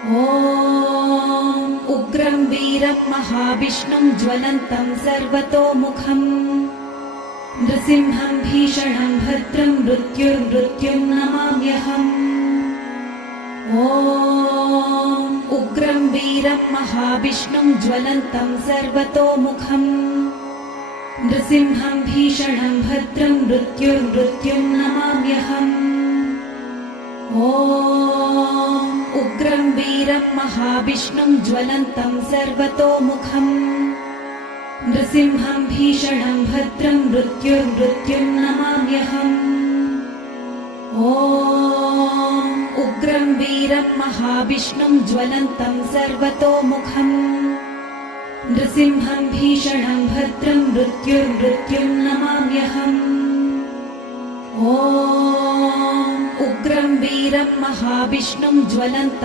ॐ उग्रं वीरं महाविष्णुं ज्वलन्तं सर्वतोमुखम् नृसिंहं भीषणं भद्रं मृत्युर्मृत्युं नमाम्यहम्। ॐ उग्रं वीरं महाविष्णुं ज्वलन्तं सर्वतोमुखम् नृसिंहं भीषणं भद्रं मृत्युर्मृत्युं नमाम्यहम्। ॐ उग्रं वीरं महाविष्णुं ज्वलन्तं सर्वतोमुखम् नृसिंहं भीषणं भद्रं मृत्युर्मृत्युं नमाम्यहम्। ॐ उग्रं वीरं महाविष्णुं ज्वलन्तं सर्वतोमुखम् नृसिंहं भीषणं भद्रं मृत्युर्मृत्युं नमाम्यहम्। ॐ उग्रं वीरं महाविष्णुं ज्वलन्तं